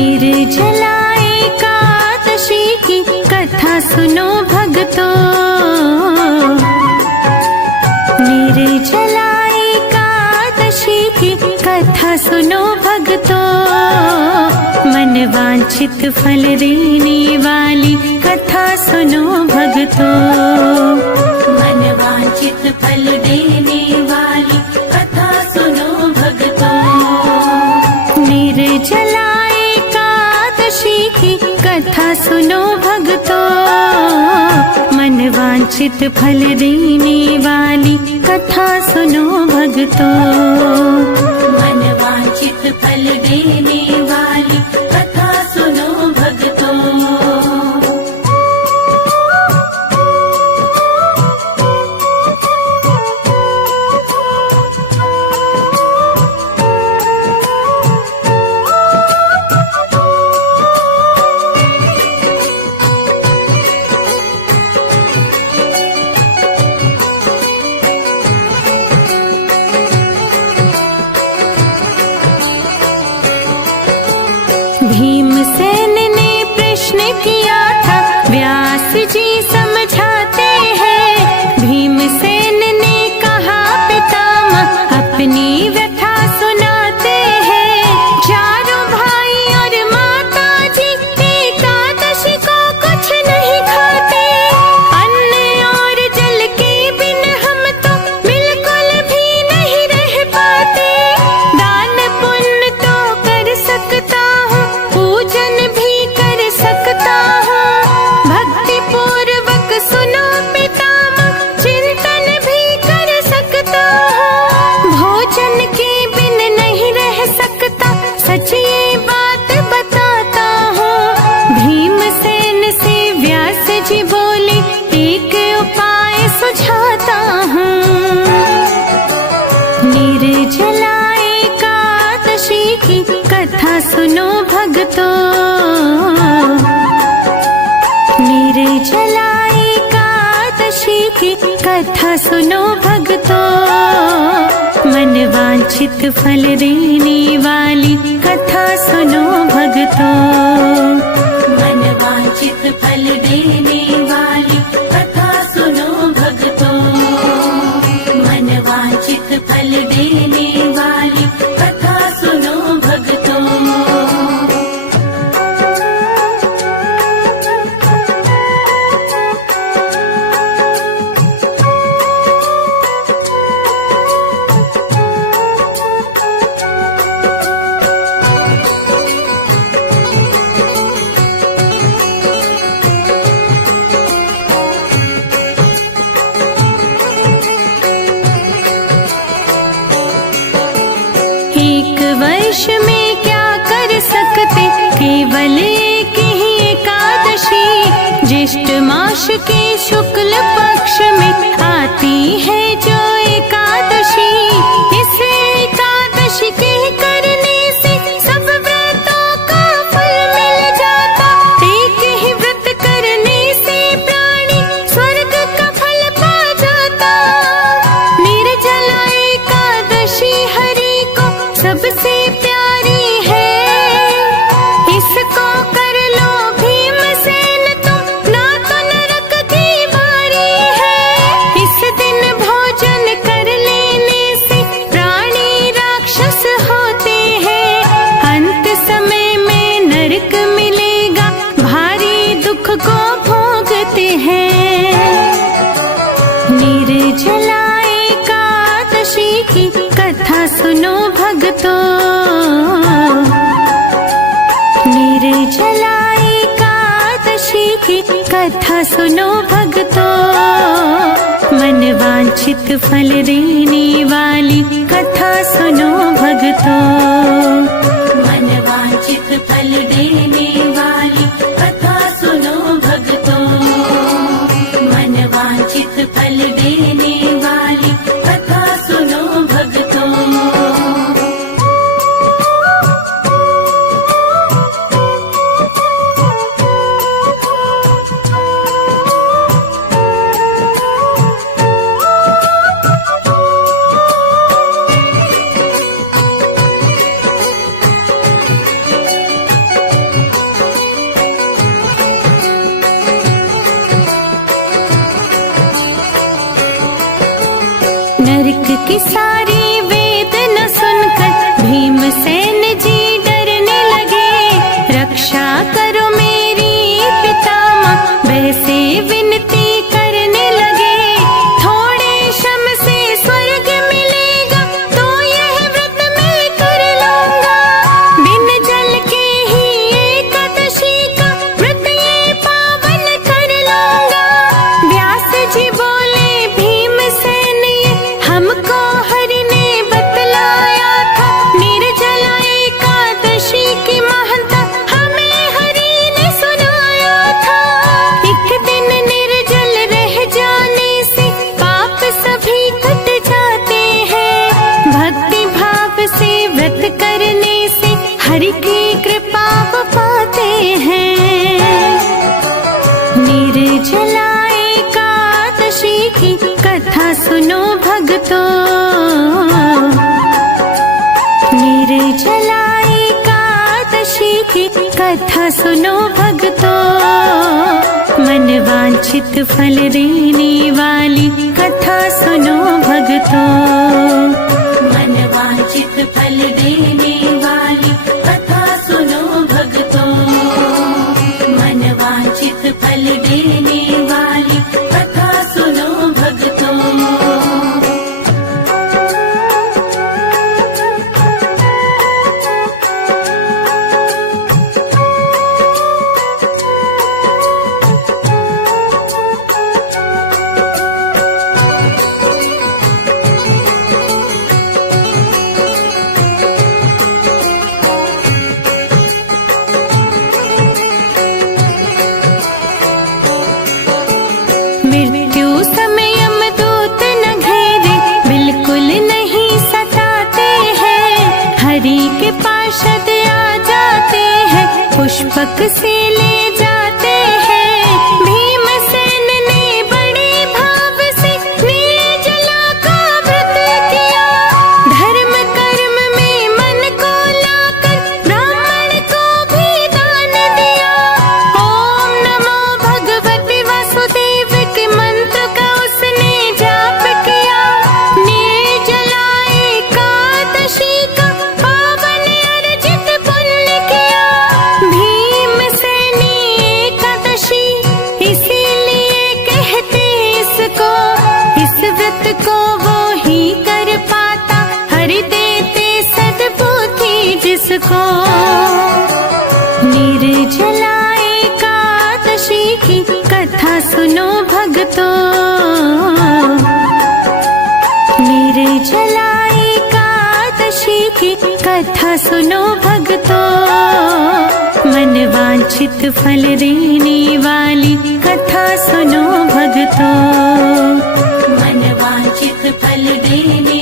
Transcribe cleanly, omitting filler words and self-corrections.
निर्जला एकादशी की कथा सुनो भक्तों। निर्जला एकादशी की कथा सुनो भक्तों। मन वांछित फल देने वाली कथा सुनो भक्तों। मन वांछित फल देने वाली कथा सुनो भक्तों। निर्जला एकादशी की कथा सुनो भक्तों। मन वांछित फल देने वाली कथा सुनो भक्तों। मन वांछित फल देने वाली कथा सुनो भक्तों। भीमसेन ने प्रश्न किया था, व्यास जी समझाते हैं। भीमसेन ने कहा पितामह अपनी व्यथा सुनाते हैं। चारों भाई और माता जी एकादशी को कुछ नहीं खाते। अन्न और जल के बिन हम तो बिल्कुल भी नहीं रह पाते। दान पुण्य तो कर सकता हूँ, पूजन भी कर सकता हूँ। भक्ति पूर्वक सुनो पितामह, चिंतन भी कर सकता हूँ। भोजन के बिन नहीं रह सकता, सच ये बात बताता हूँ। भीमसेन से व्यास जी बोले, एक उपाय सुझाता हूँ। निर्जला एकादशी की कथा सुनो भक्तों। निर्जला एकादशी की कथा सुनो भक्तों। मन वांछित फल देने वाली कथा सुनो भक्तों। मन वांछित फल देने वाली कथा सुनो भक्तों। मन वांछित फल देने वाली कथा सुनो भक्तों। एक वर्ष में क्या कर सकते, केवल एक ही एकादशी। ज्येष्ठ मास के शुक्ल पक्ष में आती है जो एकादशी। इस एकादशी के करने से सब व्रतों का फल मिल जाता। एक ही व्रत करने से प्राणी स्वर्ग का फल पा जाता। निर्जला एकादशी हरि को सबसे प्यारी है। इसको कर लो भीमसेन तुम, ना तो नरक की बारी है। इस दिन भोजन कर लेने से प्राणी राक्षस होते हैं। अंत समय में नरक मिलेगा, भारी दुख को भोगते हैं। निर्जला एकादशी की कथा सुनो भक्तों। निर्जला एकादशी की कथा सुनो भक्तों। मन वांछित फल देने वाली कथा सुनो भक्तों। मन वांछित फल देने वाली कथा सुनो भक्तों। मन वांछित फल देने वाली कथा सुनो भक्तों। हरि की कृपा वो पाते हैं। निर्जला एकादशी की कथा सुनो भक्तों, निर्जला एकादशी की कथा सुनो भक्तों, मन वांछित फल देने वाली कथा सुनो भक्तों, मन वांछित फल देने वाली कथा सुनो भक्तों, मन वांछित फल देने वाली कथा सुनो भक्तों। मृत्यु समय यमदूत न घेरे, बिल्कुल नहीं सताते हैं। हरि के पार्षद आ जाते हैं, पुष्पक से ले जाते हैं। भीमसेन ने बड़े भाव से निर्जला का व्रत किया, धर्म कर्म में मन को लाकर ब्राह्मण को भी दान दिया। ओम नमो भगवते वासुदेव के मंत्र का उसने जाप किया। निर्जला एकादशी का पावन अर्जित पुण्य किया। भीमसेनी एकादशी इसीलिए कहते इसको, इस व्रत को वो ही कर पाता, हरि देते सद्बुद्धि जिसको। निर्जला एकादशी की कथा सुनो भक्तों, निर्जला एकादशी की कथा सुनो भक्तों, मन वांछित फल देने वाली कथा सुनो भक्तों, मन वांछित फल देने